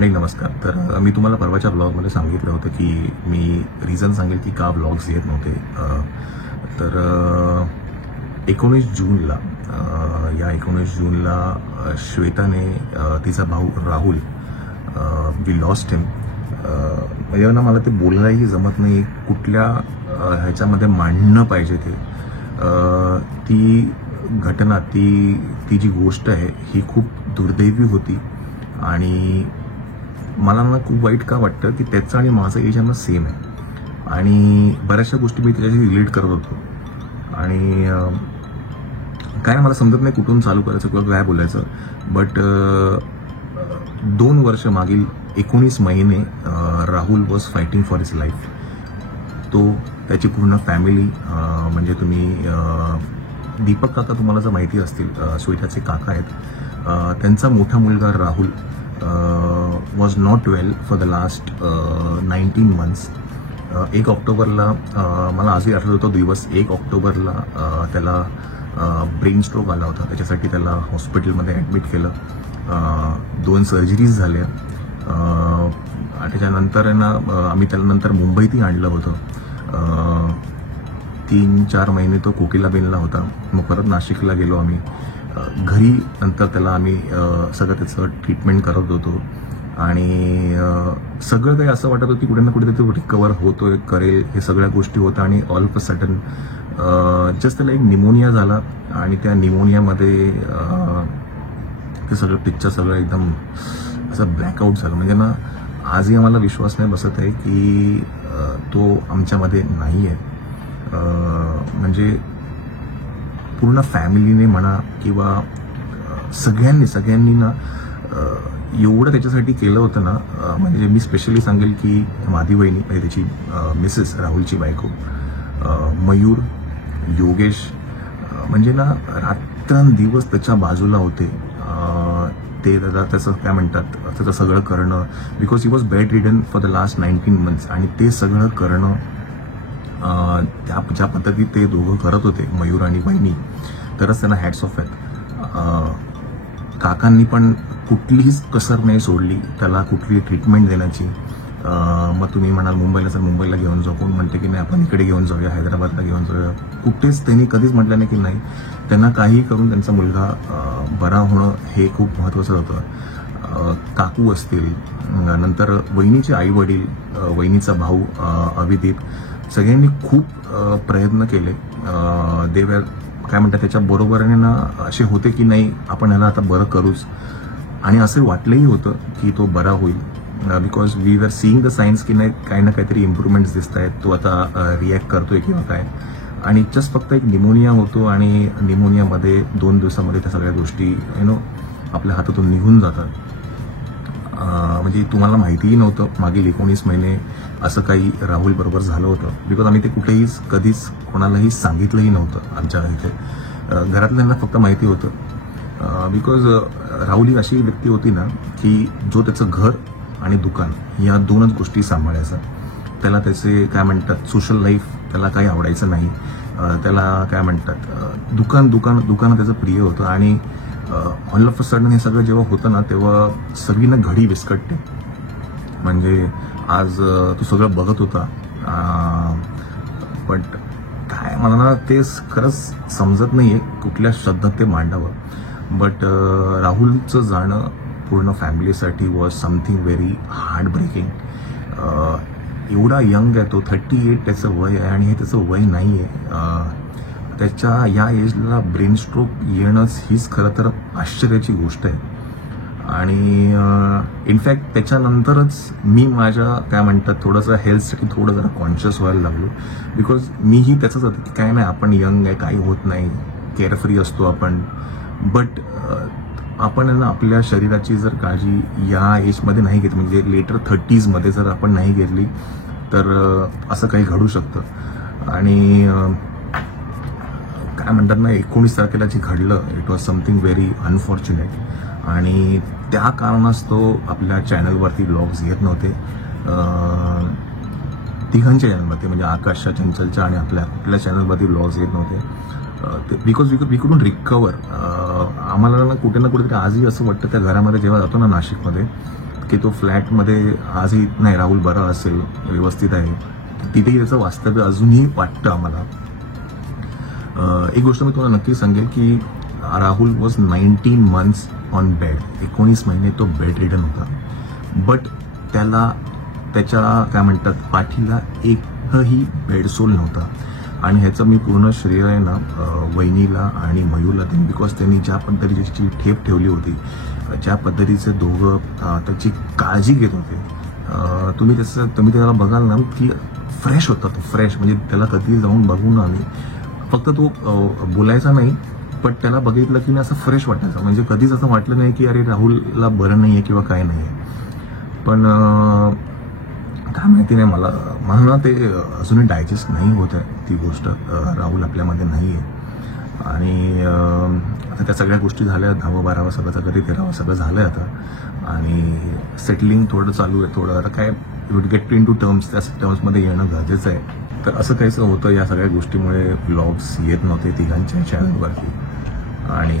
मंडळी नमस्कार. तर मी तुम्हाला परवाच्या ब्लॉगमध्ये सांगितलं होतं की मी रिझन सांगेल की का ब्लॉग्स येत नव्हते. तर 19 जूनला या 19 जूनला श्वेताने तिचा भाऊ राहुल वी लॉस्ट हिम. म्हणजे ना मला ते बोलायलाही जमत नाही, कुठल्या ह्याच्यामध्ये मांडणं पाहिजे ते. ती घटना ती जी गोष्ट आहे ही खूप दुर्दैवी होती आणि मला ना खूप वाईट का वाटतं की त्याचं आणि माझं एज आहे सेम आहे आणि बऱ्याचशा गोष्टी मी त्याच्याशी रिलेट करत होतो आणि काय मला समजत नाही कुठून चालू करायचं किंवा काय बोलायचं. बट 2 वर्ष मागील 19 महिने Rahul was fighting for his life. तो त्याची पूर्ण फॅमिली म्हणजे तुम्ही दीपक काका तुम्हाला जर माहिती असतील, श्वेताचे काका आहेत, त्यांचा मोठा मुलगा Rahul was not well for the last 19 months. 1 ऑक्टोबरला मला आजही आठवत होतो दिवस, 1 ऑक्टोबरला त्याला ब्रेन स्ट्रोक आला होता. त्याच्यासाठी त्याला हॉस्पिटलमध्ये ॲडमिट केलं. 2 सर्जरीज झाल्या. त्याच्यानंतर ना आम्ही त्याला नंतर मुंबईतही आणलं होतं. 3-4 महिने तो कोकिलाबेनला होता. मग परत नाशिकला गेलो आम्ही. घरी नंतर त्याला आम्ही सगळं त्याचं ट्रीटमेंट करत होतो आणि सगळं काही असं वाटत होतं की कुठे ना कुठे तो रिकवर होतोय, करेल, हे सगळ्या गोष्टी होत्या. आणि all of a sudden just त्याला एक निमोनिया झाला आणि त्या निमोनियामध्ये ते सगळं पिक्चर सगळं एकदम असं ब्लॅकआउट झालं. म्हणजे ना आजही आम्हाला विश्वास नाही बसत आहे की तो आमच्यामध्ये नाही आहे. म्हणजे पूर्ण फॅमिलीने म्हणा किंवा सगळ्यांनी ना एवढं त्याच्यासाठी केलं होतं ना. म्हणजे मी स्पेशली सांगेल की माधी वहिनी म्हणजे त्याची मिसेस राहुलची बायको, मयूर, योगेश, म्हणजे ना रात्रंदिवस त्याच्या बाजूला होते. ते त्याचं काय म्हणतात, त्याचं सगळं करणं, because he was bed ridden for the last 19 months. आणि ते सगळं करणं ज्या पद्धतीत ते दोघं करत होते, मयूर आणि वहिनी, तरच त्यांना हॅट्स ऑफ आहेत. काकांनी पण कुठलीच कसर नाही सोडली त्याला कुठली ट्रीटमेंट देण्याची. मग तुम्ही म्हणाल मुंबईला घेऊन जाऊ, कोण म्हणते की नाही आपण इकडे घेऊन जाऊया, हैदराबादला घेऊन जाऊया. कुठेच त्यांनी कधीच म्हटलं नाही की नाही. त्यांना काही करून त्यांचा मुलगा बरा होणं हे खूप महत्त्वाचं होतं. काकू असतील, नंतर वहिनीचे आई वडील, वहिनीचा भाऊ अभिदीप, सगळ्यांनी खूप प्रयत्न केले. देवर काय म्हणतात त्याच्या बरोबरीने ना असे होते की नाही आपण ह्याला आता बरं करूच. आणि असं वाटलंही होतं की तो बरा होईल, because we were seeing the science की नाही काही ना काहीतरी इम्प्रूव्हमेंट्स दिसत आहेत, तो आता रिॲक्ट करतोय किंवा काय. आणि जस्ट फक्त एक निमोनिया होतो आणि निमोनियामध्ये 2 दिवसामध्ये त्या सगळ्या गोष्टी आपल्या हातातून निघून जातात. म्हणजे तुम्हाला माहितीही नव्हतं मागील 19 महिने असं काही राहुल बरोबर झालं होतं, बिकॉज आम्ही ते कुठेही कधीच कोणालाही सांगितलंही नव्हतं. आमच्या इथे घरातल्यांना फक्त माहिती होतं, बिकॉज राहुल ही अशी व्यक्ती होती ना की जो त्याचं घर आणि दुकान या 2च गोष्टी सांभाळायचा. त्याला त्याचे काय म्हणतात सोशल लाईफ त्याला काही आवडायचं नाही. त्याला काय म्हणतात दुकान त्याचं प्रिय होतं. आणि ऑल ऑफ अ सडन हे सगळं जेव्हा होतं ना तेव्हा सगळी ना घडी विस्कटते. म्हणजे आज तो सगळं बघत होता, बट काय मला ना ते खरंच समजत नाहीये कुठल्या शब्दात ते मांडावं. बट राहुलचं जाणं पूर्ण फॅमिलीसाठी was something very heart breaking. एवढा यंग आहे तो, 38 त्याचं वय आहे आणि हे त्याचं वय नाही आहे. त्याच्या या एजला ब्रेन स्ट्रोक येणंच हीच खरं तर आश्चर्याची गोष्ट आहे. आणि इनफॅक्ट त्याच्यानंतरच मी माझ्या काय म्हणतात थोडंसं हेल्थसाठी थोडं जरा कॉन्शियस व्हायला लागलो, बिकॉज मीही त्याचंच होतं की काय नाही आपण यंग आहे, काही होत नाही, केअरफ्री असतो आपण. बट आपण ना आपल्या शरीराची जर काळजी या एजमध्ये नाही घेतली, म्हणजे लेटर 30s मध्ये जर आपण नाही घेतली तर असं काही घडू शकतं. आणि काय म्हणतात ना 19 तारखेला जे घडलं it was something very unfortunate. आणि त्या कारणास्तव आपल्या चॅनलवरती ब्लॉग्स येत नव्हते, तिघांच्या चॅनलवरती, म्हणजे आकाशच्या, चंचलच्या आणि आपल्या चॅनलवरती ब्लॉग्स येत नव्हते. Because we couldn't recover. आम्हाला ना कुठे तरी आजही असं वाटतं त्या घरामध्ये जेव्हा जातो ना नाशिकमध्ये, की तो फ्लॅटमध्ये आजही नाही राहुल बरा असेल, व्यवस्थित आहे, तिथेही त्याचं वास्तव्य अजूनही वाटतं आम्हाला. एक गोष्ट मी तुम्हाला नक्की सांगेल की Rahul was 19 months on bed. 19 महिने तो बेड रिडन होता. बट त्याला त्याच्या काय म्हणतात पाठीला एकही बेडसोल नव्हता. आणि ह्याचं मी पूर्ण श्रेय आहे ना वहिनीला आणि मयूरला देईन. बिकॉज त्यांनी ज्या पद्धतीची ठेप ठेवली होती, ज्या पद्धतीचे दोघं त्याची काळजी घेत होते, तुम्ही त्याला बघाल ना की फ्रेश होता तो, फ्रेश. म्हणजे त्याला कधी जाऊन बघू ना आम्ही, फक्त तो बोलायचा नाही, पण त्याला बघितलं की नाही असं फ्रेश वाटायचं. म्हणजे कधीच असं वाटलं नाही की अरे राहुलला बरं नाही आहे किंवा काय नाही आहे. पण काय माहिती नाही मला ना ते अजूनही डायजेस्ट नाही होत आहे ती गोष्ट. राहुल आपल्यामध्ये नाही आहे. आणि आता त्या सगळ्या गोष्टी झाल्या, 10वा-12वा सगळं कधी 13वा सगळं झालंय आता. आणि सेटलिंग थोडं चालू आहे. थोडं आता काय would get into terms, त्या टर्म्समध्ये येणं गरजेचं आहे. तर असं काहीसं होतं. या सगळ्या गोष्टीमुळे व्लॉग्स येत नव्हते तिघांच्या चॅनलवरती. आणि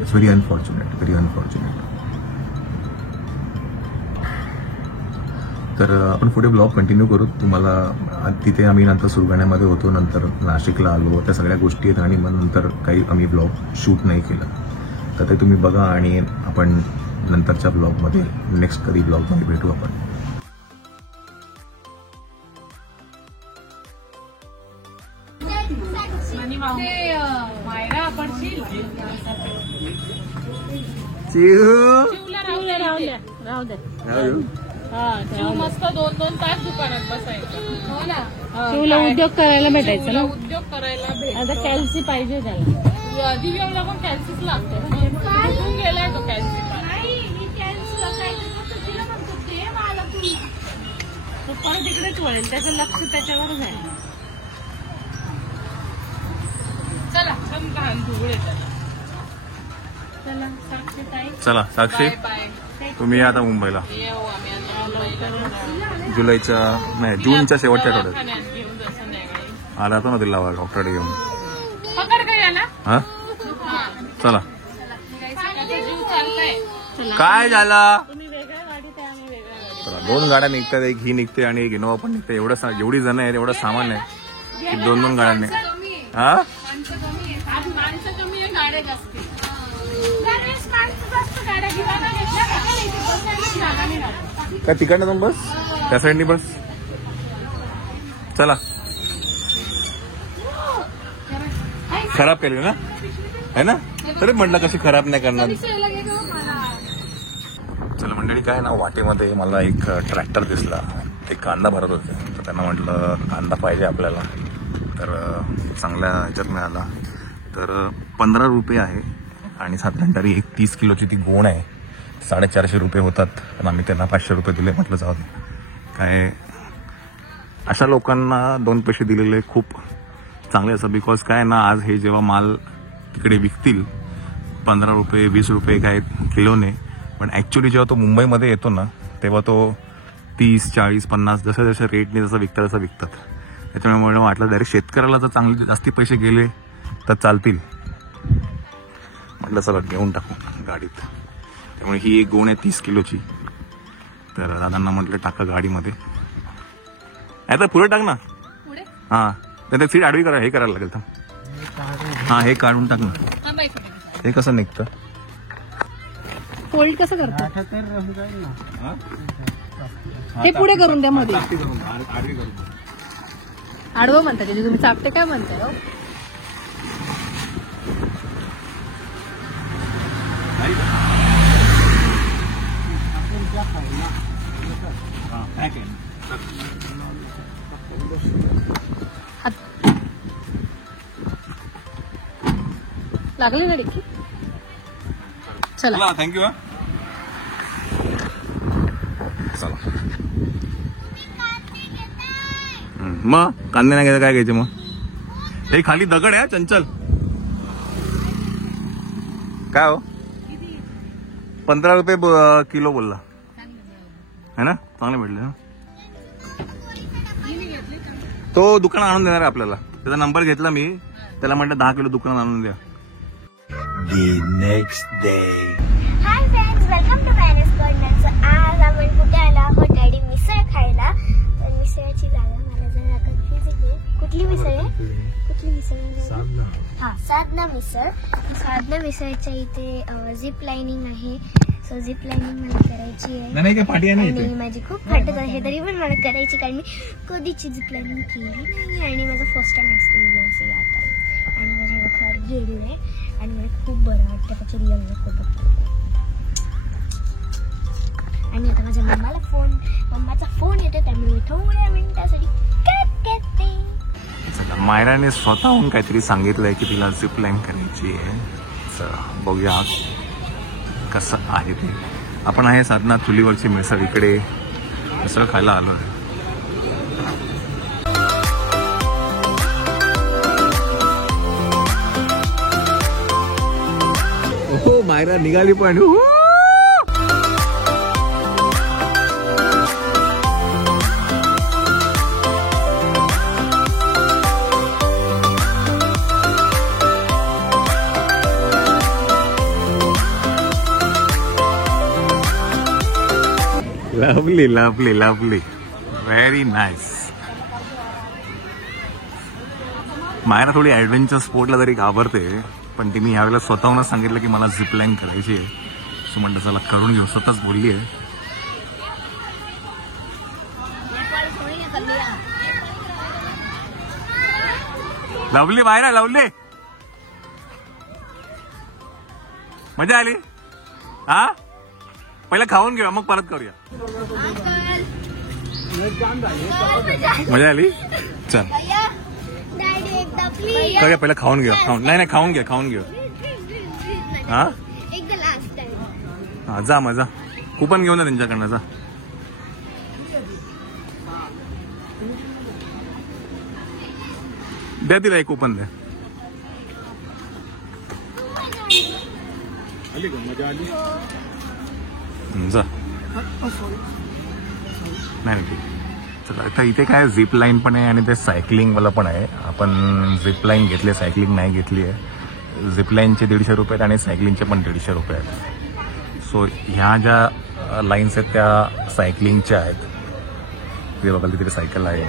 it's very unfortunate, very unfortunate. तर आपण पुढे ब्लॉग कंटिन्यू करू. तुम्हाला तिथे आम्ही नंतर सुरगाण्यामध्ये होतो, नंतर नाशिकला आलो, त्या सगळ्या गोष्टी आहेत. आणि मग नंतर काही आम्ही ब्लॉग शूट नाही केला. तर ते तुम्ही बघा आणि आपण नंतरच्या ब्लॉगमध्ये नेक्स्ट कधी ब्लॉगमध्ये भेटू आपण. मस्त 2-2 तास दुकानात बसायचं. हो ना, शिवला उद्योग करायला भेटायचं ना. उद्योग करायला आता कॅल्सी पाहिजे त्याला. दिव्याला पण कॅल्सीच लागते. कुठून गेलाय तो कॅल्सी? तो पण तिकडेच वळेल, त्याचं लक्ष त्याच्यावरच आहे. चला घाण धुळे. चला साक्षी ताई. चला साक्षी, तुम्ही आता मुंबईला येऊ आम्ही आता जुलैच्या नाही जूनच्या शेवटच्या आठवड्यात घेऊन जाऊ संध्याकाळी. आला होता ना दिल्ला डॉक्टर घेऊन. पकड काय ना. हा चला. जीव चाललाय. काय झालं? तुम्ही वेगळ्या गाडीत आहे, आम्ही वेगळ्या गाडीत. चला, 2 गाड्या निघतात. एक ही निघते आणि एक इनोवा पण निघते. जेवढी जण आहेत एवढं सामान आहे की 2-2 गाड्यांनी. हा माणसं कमी आहे, गाड्या जास्त. काय तिकडनं जाऊन बस, त्या साईडनी बस. चला. खराब केली ना है ना, तरी म्हटलं कशी खराब नाही करणार. चला मंडळी, काय ना वाटेमध्ये मला एक ट्रॅक्टर दिसला. ते कांदा भरत होते. तर त्यांना म्हटलं कांदा पाहिजे आपल्याला. तर चांगल्या ह्याच्यात मिळाला. तर 15 रुपये आहे. आणि साधारण तरी एक 30 किलोची ती गोण आहे. 450 रुपये होतात. पण आम्ही त्यांना 500 रुपये दिले. म्हटलं जाऊ दे, काय अशा लोकांना 2 पैसे दिलेले खूप चांगले असतात. बिकॉज काय ना, आज हे जेव्हा माल तिकडे विकतील 15 रुपये 20 रुपये काय किलोने, पण ॲक्च्युली जेव्हा तो मुंबईमध्ये येतो ना, तेव्हा तो 30 40 50 जसं जसं रेटने जसं विकतात तसं विकतात. त्याच्यामुळे मला वाटलं डायरेक्ट शेतकऱ्याला जर चांगले जास्ती पैसे गेले तर चालतील. म्हटलं चला घेऊन टाकू गाडीत. त्यामुळे ही एक गोण आहे 30 किलोची. तर दादांना म्हटलं टाका गाडीमध्ये. आता पुढे टाक ना. हां, तर सीट आडवी करा, हे करायला लागेल. हां, हे काढून टाक ना. हे कसं निघतं? फोल्ड कसं करतात? हे पुढे करून द्या मध्ये. आडवं म्हणता ते, तुम्ही चापटे काय म्हणताय? हो, लागली ना डिक्की. चला थँक्यू. चला मग कांदे नाही घ्यायचं, काय घ्यायचे मग? हे खाली दगड आहे चंचल. काय हो 15 रुपये किलो बोलला है ना, चांगले भेटले ना. तो दुकान आणून देणार आहे आपल्याला. त्याचा नंबर घेतला मी, त्याला म्हटलं 10 किलो दुकान आणून द्या. The next day. Hi hi friends, welcome to पॅरेस कॉर्नर. आज आपण कुठे आलो आहोत डॅडी मिसळ खायला. तर मिसळची जागा मला जरा कन्फ्युजिंग आहे. कुठली मिसळ आहे? कुठली मिसळ आहे? हा, साधना मिसळ. साधना मिसळच्या इथे झिप लाईनिंग आहे. सो झिप लाईनिंग मला करायची आहे आणि माझी खूप फाटत आहे, तरी पण मला करायची, कारण मी कधीची झिप लाईनिंग केली नाही आणि माझा फर्स्ट टाइम एक्सपिरियन्स आहे आता. आणि माझ्या घर गेली आहे आणि मला खूप बरं वाटतं त्याची रिअल खूप. आणि आता माझ्या मम्माचा फोन येतो, त्यामुळे मी थोड्या मिनिटासाठी कट करते. मायराने स्वतःहून काहीतरी सांगितलंय की तिला झिप लाईन करायची आहे. चला बघूया कसं आहे ते. आपण आहे साधना चुलीवरची मिसळ, इकडे मिसळ खायला आलो आहे. हो, मायरा निघाली पण. Lovely lovely lovely, very nice. Myra थोडी ऍडव्हेंचर स्पोर्टला जरी घाबरते, पण तिने यावेळेला स्वतःहूनच सांगितलं की मला झिप लाईन करायची आहे. सो म्हणलं चला करून घेऊ, स्वतःच बोलली आहे. लवली मायरा, लवली, मजा आली? हा, पहिलं खाऊन घेऊया मग परत करूया. मजा आली? चल करूया, पहिलं खाऊन घेऊया. नाही खाऊन घ्या. हा हा, जा मजा. कुपन घेऊन जा त्यांच्याकडनं, जा. द्या तिला एक कुपन द्या. जा. नाही ठीक. चला, आता इथे काय झिप लाईन पण आहे आणि ते सायकलिंग वाला पण आहे. आपण झिप लाईन घेतली, सायकलिंग नाही घेतली आहे. झिप लाईनचे 150 रुपये आहेत आणि सायकलिंगचे पण 150 रुपये आहेत. सो ह्या ज्या लाईन्स आहेत त्या सायकलिंगच्या आहेत. ते बघा तिथे सायकल आहे.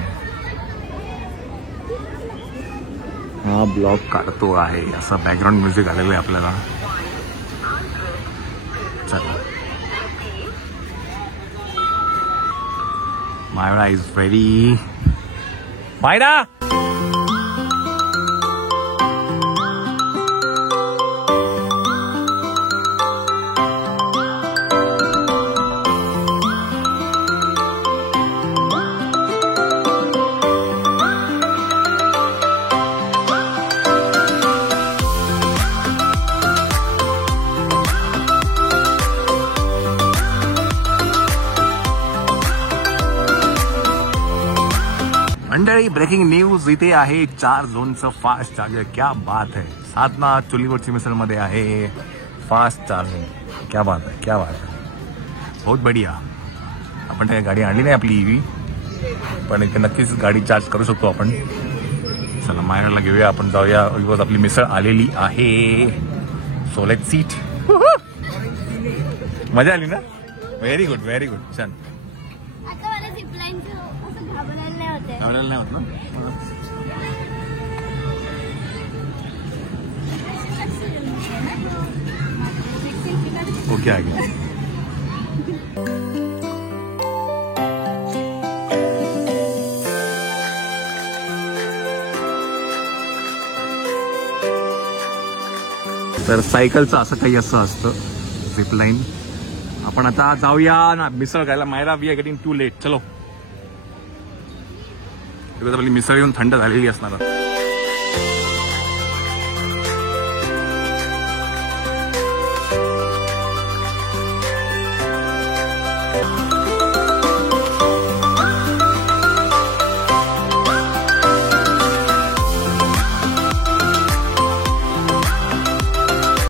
हा ब्लॉग काढतो आहे, असं बॅकग्राऊंड म्युझिक आलेलं आहे आपल्याला. चला, Myra is ready. Myra! मंडळी, ब्रेकिंग न्यूज, इथे आहे 4 झोनचं फास्ट चार्जर. क्या बात आहे. साधना चुलीवरची मिसळमध्ये आहे फास्ट चार्जिंग. क्या बात आहे, क्या बात आहे. बहुत बढिया. आपण काही गाडी आणली नाही आपली ईव्ही, पण इथे नक्कीच गाडी चार्ज करू शकतो आपण. चला मायराला घेऊया, आपण जाऊया. बिकॉज आपली मिसळ आलेली आहे. So let's seat. मजा आली ना? Very good, very good. छान. आवडायला नाही होत ना? ओके, आ गया. तर सायकलचं असं काही असं असतं, झिप लाईन. आपण आता जाऊया ना मिसळ खायला. Myra, we are getting too late. चलो. आपली मिसळ येऊन थंड झालेली असणार.